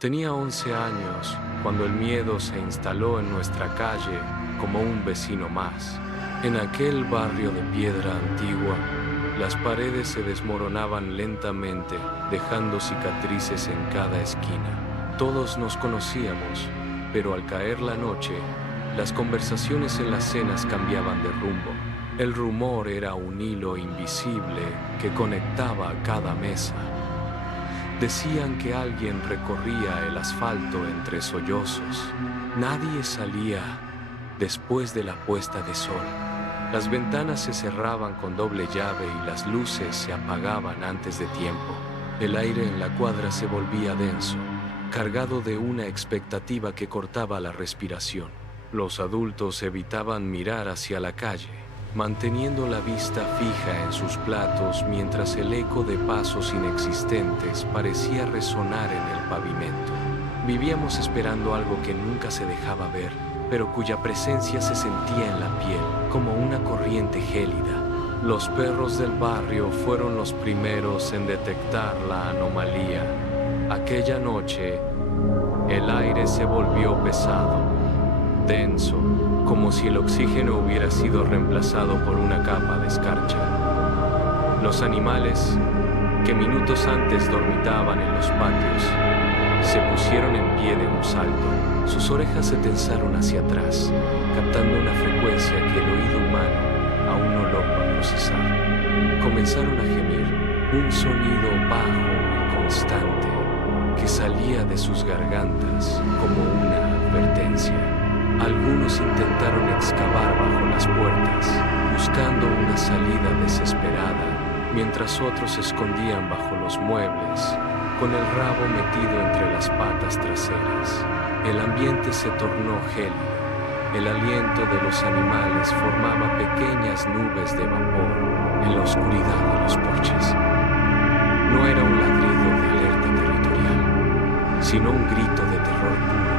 Tenía 11 años cuando el miedo se instaló en nuestra calle como un vecino más. En aquel barrio de piedra antigua, las paredes se desmoronaban lentamente, dejando cicatrices en cada esquina. Todos nos conocíamos, pero al caer la noche, las conversaciones en las cenas cambiaban de rumbo. El rumor era un hilo invisible que conectaba a cada mesa. Decían que alguien recorría el asfalto entre sollozos. Nadie salía después de la puesta de sol. Las ventanas se cerraban con doble llave y las luces se apagaban antes de tiempo. El aire en la cuadra se volvía denso, cargado de una expectativa que cortaba la respiración. Los adultos evitaban mirar hacia la calle, manteniendo la vista fija en sus platos mientras el eco de pasos inexistentes parecía resonar en el pavimento. Vivíamos esperando algo que nunca se dejaba ver, pero cuya presencia se sentía en la piel, como una corriente gélida. Los perros del barrio fueron los primeros en detectar la anomalía. Aquella noche, el aire se volvió pesado, denso, como si el oxígeno hubiera sido reemplazado por una capa de escarcha. Los animales, que minutos antes dormitaban en los patios, se pusieron en pie de un salto. Sus orejas se tensaron hacia atrás, captando una frecuencia que el oído humano aún no logra procesar. Comenzaron a gemir, un sonido bajo y constante que salía de sus gargantas como una advertencia. Algunos intentaron excavar bajo las puertas, buscando una salida desesperada, mientras otros se escondían bajo los muebles, con el rabo metido entre las patas traseras. El ambiente se tornó gélido. El aliento de los animales formaba pequeñas nubes de vapor en la oscuridad de los porches. No era un ladrido de alerta territorial, sino un grito de terror puro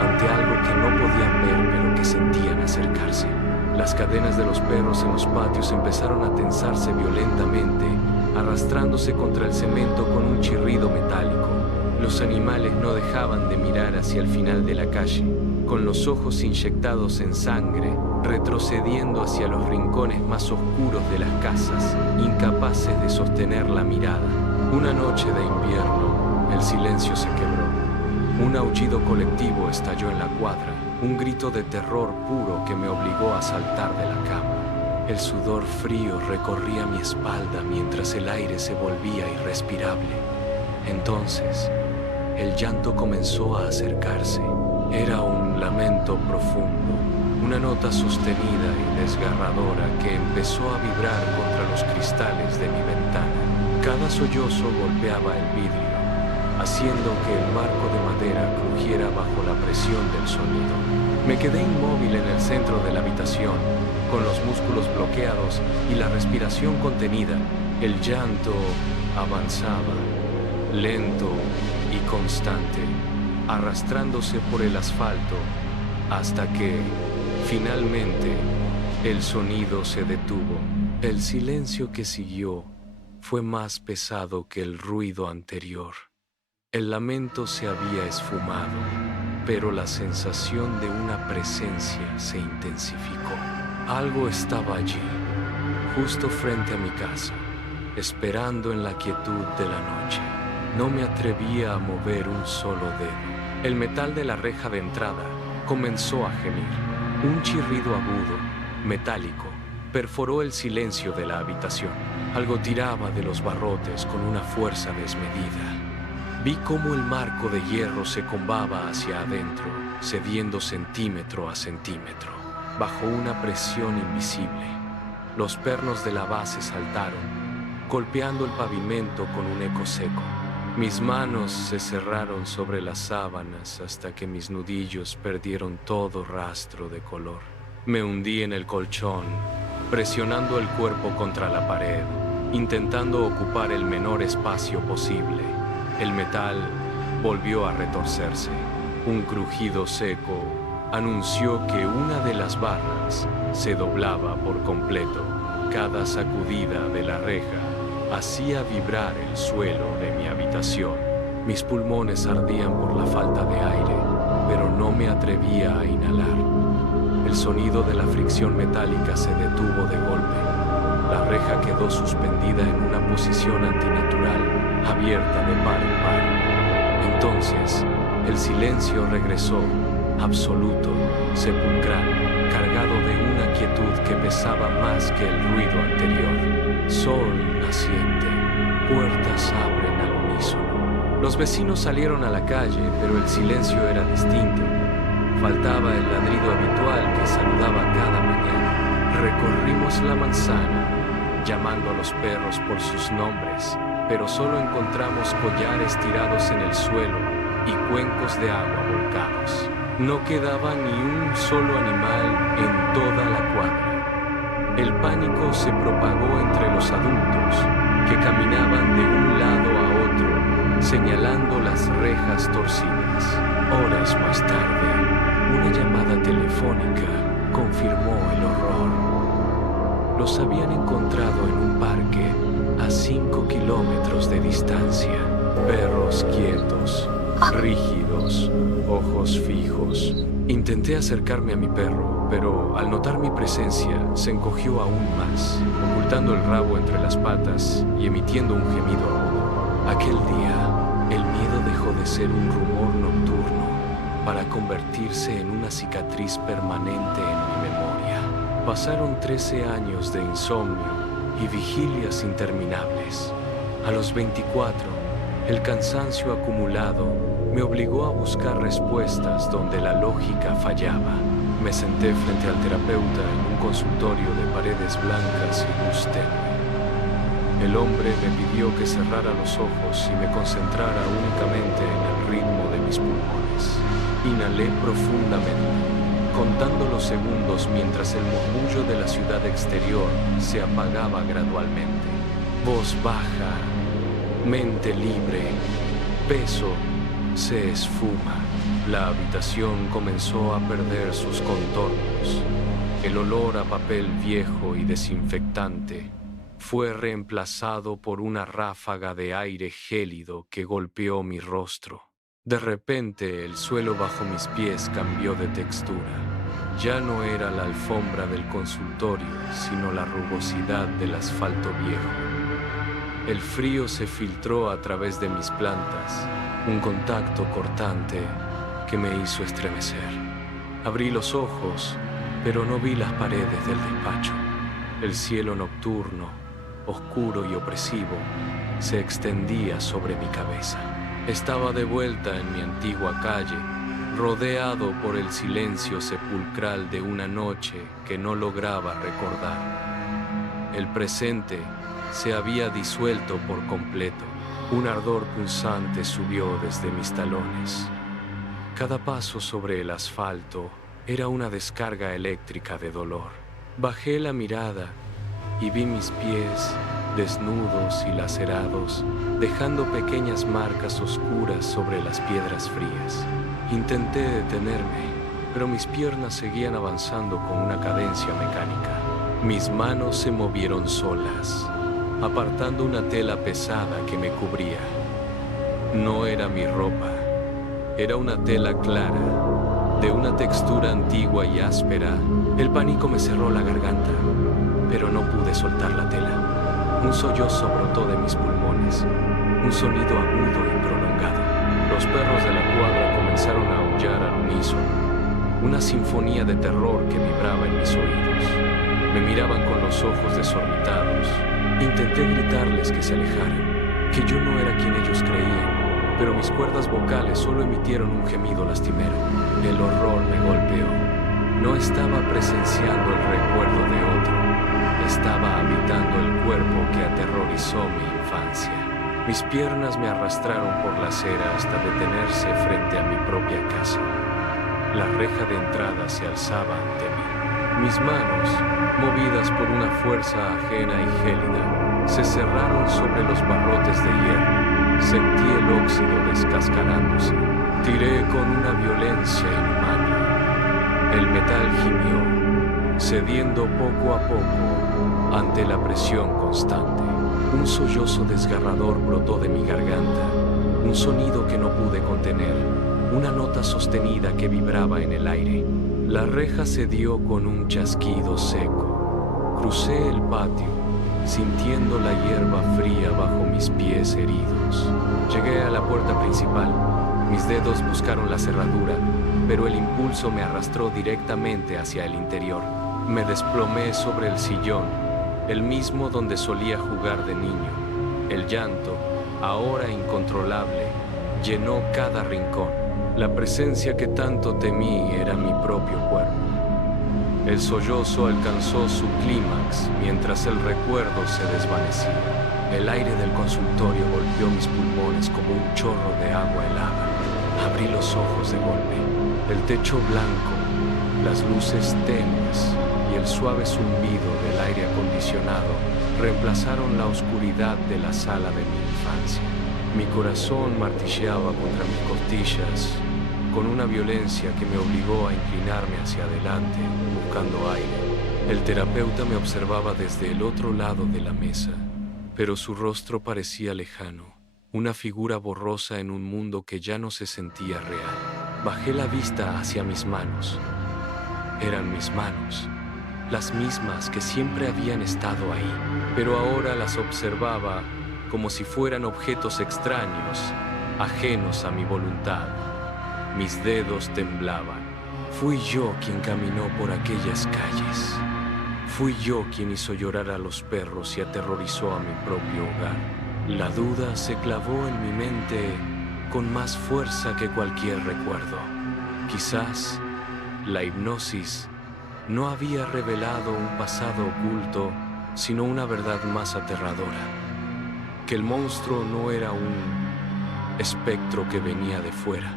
ante algo que no podían ver pero que sentían acercarse. Las cadenas de los perros en los patios empezaron a tensarse violentamente, arrastrándose contra el cemento con un chirrido metálico. Los animales no dejaban de mirar hacia el final de la calle, con los ojos inyectados en sangre, retrocediendo hacia los rincones más oscuros de las casas, incapaces de sostener la mirada. Una noche de invierno, el silencio se quebró. Un aullido colectivo estalló en la cuadra, un grito de terror puro que me obligó a saltar de la cama. El sudor frío recorría mi espalda mientras el aire se volvía irrespirable. Entonces, el llanto comenzó a acercarse. Era un lamento profundo, una nota sostenida y desgarradora que empezó a vibrar contra los cristales de mi ventana. Cada sollozo golpeaba el vidrio, haciendo que el marco de madera crujiera bajo la presión del sonido. Me quedé inmóvil en el centro de la habitación, con los músculos bloqueados y la respiración contenida. El llanto avanzaba, lento y constante, arrastrándose por el asfalto, hasta que, finalmente, el sonido se detuvo. El silencio que siguió fue más pesado que el ruido anterior. El lamento se había esfumado, pero la sensación de una presencia se intensificó. Algo estaba allí, justo frente a mi casa, esperando en la quietud de la noche. No me atrevía a mover un solo dedo. El metal de la reja de entrada comenzó a gemir. Un chirrido agudo, metálico, perforó el silencio de la habitación. Algo tiraba de los barrotes con una fuerza desmedida. Vi cómo el marco de hierro se combaba hacia adentro, cediendo centímetro a centímetro, bajo una presión invisible. Los pernos de la base saltaron, golpeando el pavimento con un eco seco. Mis manos se cerraron sobre las sábanas hasta que mis nudillos perdieron todo rastro de color. Me hundí en el colchón, presionando el cuerpo contra la pared, intentando ocupar el menor espacio posible. El metal volvió a retorcerse. Un crujido seco anunció que una de las barras se doblaba por completo. Cada sacudida de la reja hacía vibrar el suelo de mi habitación. Mis pulmones ardían por la falta de aire, pero no me atrevía a inhalar. El sonido de la fricción metálica se detuvo de golpe. La reja quedó suspendida en una posición antinatural, abierta de par en par. Entonces, el silencio regresó, absoluto, sepulcral, cargado de una quietud que pesaba más que el ruido anterior. Sol naciente, puertas abren al unísono. Los vecinos salieron a la calle, pero el silencio era distinto. Faltaba el ladrido habitual que saludaba cada mañana. Recorrimos la manzana, llamando a los perros por sus nombres, pero solo encontramos collares tirados en el suelo y cuencos de agua volcados. No quedaba ni un solo animal en toda la cuadra. El pánico se propagó entre los adultos, que caminaban de un lado a otro, señalando las rejas torcidas. Horas más tarde, una llamada telefónica confirmó el horror. Los habían encontrado en un parque a 5 kilómetros de distancia. Perros quietos, rígidos, ojos fijos. Intenté acercarme a mi perro, pero al notar mi presencia se encogió aún más, ocultando el rabo entre las patas y emitiendo un gemido agudo. Aquel día, el miedo dejó de ser un rumor nocturno para convertirse en una cicatriz permanente en mi memoria. Pasaron 13 años de insomnio y vigilias interminables. A los 24, el cansancio acumulado me obligó a buscar respuestas donde la lógica fallaba. Me senté frente al terapeuta en un consultorio de paredes blancas y luz tenue. El hombre me pidió que cerrara los ojos y me concentrara únicamente en el ritmo de mis pulmones. Inhalé profundamente, contando los segundos mientras el murmullo de la ciudad exterior se apagaba gradualmente. Voz baja, mente libre, peso se esfuma. La habitación comenzó a perder sus contornos. El olor a papel viejo y desinfectante fue reemplazado por una ráfaga de aire gélido que golpeó mi rostro. De repente, el suelo bajo mis pies cambió de textura. Ya no era la alfombra del consultorio, sino la rugosidad del asfalto viejo. El frío se filtró a través de mis plantas, un contacto cortante que me hizo estremecer. Abrí los ojos, pero no vi las paredes del despacho. El cielo nocturno, oscuro y opresivo, se extendía sobre mi cabeza. Estaba de vuelta en mi antigua calle, rodeado por el silencio sepulcral de una noche que no lograba recordar. El presente se había disuelto por completo. Un ardor punzante subió desde mis talones. Cada paso sobre el asfalto era una descarga eléctrica de dolor. Bajé la mirada y vi mis pies desnudos y lacerados, dejando pequeñas marcas oscuras sobre las piedras frías. Intenté detenerme, pero mis piernas seguían avanzando con una cadencia mecánica. Mis manos se movieron solas, apartando una tela pesada que me cubría. No era mi ropa, era una tela clara, de una textura antigua y áspera. El pánico me cerró la garganta, pero no pude soltar la tela. Un sollozo brotó de mis pulmones, un sonido agudo y prolongado. Los perros de la cuadra comenzaron a aullar al unísono, una sinfonía de terror que vibraba en mis oídos. Me miraban con los ojos desorbitados. Intenté gritarles que se alejaran, que yo no era quien ellos creían, pero mis cuerdas vocales solo emitieron un gemido lastimero. El horror me golpeó. No estaba presenciando el recuerdo de otro, estaba habitando el cuerpo que aterrorizó mi infancia. Mis piernas me arrastraron por la acera hasta detenerse frente a mi propia casa. La reja de entrada se alzaba ante mí. Mis manos, movidas por una fuerza ajena y gélida, se cerraron sobre los barrotes de hierro. Sentí el óxido descascarándose. Tiré con una violencia inhumana. El metal gimió, cediendo poco a poco ante la presión constante. Un sollozo desgarrador brotó de mi garganta un sonido que no pude contener, una nota sostenida que vibraba en el aire. La reja se dio con un chasquido seco. Crucé el patio, sintiendo la hierba fría bajo mis pies heridos. Llegué a la puerta principal. Mis dedos buscaron la cerradura, pero el impulso me arrastró directamente hacia el interior. Me desplomé sobre el sillón, el mismo donde solía jugar de niño. El llanto, ahora incontrolable, llenó cada rincón. La presencia que tanto temí era mi propio cuerpo. El sollozo alcanzó su clímax mientras el recuerdo se desvanecía. El aire del consultorio golpeó mis pulmones como un chorro de agua helada. Abrí los ojos de golpe. El techo blanco, las luces tenues y el suave zumbido del aire acondicionado reemplazaron la oscuridad de la sala de mi infancia. Mi corazón martilleaba contra mis costillas con una violencia que me obligó a inclinarme hacia adelante, buscando aire. El terapeuta me observaba desde el otro lado de la mesa, pero su rostro parecía lejano, una figura borrosa en un mundo que ya no se sentía real. Bajé la vista hacia mis manos. Eran mis manos, las mismas que siempre habían estado ahí, pero ahora las observaba como si fueran objetos extraños, ajenos a mi voluntad. Mis dedos temblaban. Fui yo quien caminó por aquellas calles. Fui yo quien hizo llorar a los perros y aterrorizó a mi propio hogar. La duda se clavó en mi mente con más fuerza que cualquier recuerdo. Quizás la hipnosis no había revelado un pasado oculto, sino una verdad más aterradora. Que el monstruo no era un espectro que venía de fuera,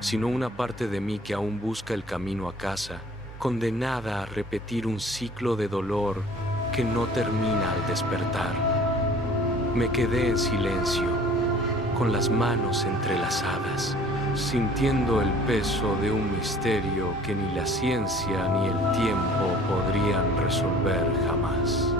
sino una parte de mí que aún busca el camino a casa, condenada a repetir un ciclo de dolor que no termina al despertar. Me quedé en silencio, con las manos entrelazadas, sintiendo el peso de un misterio que ni la ciencia ni el tiempo podrían resolver jamás.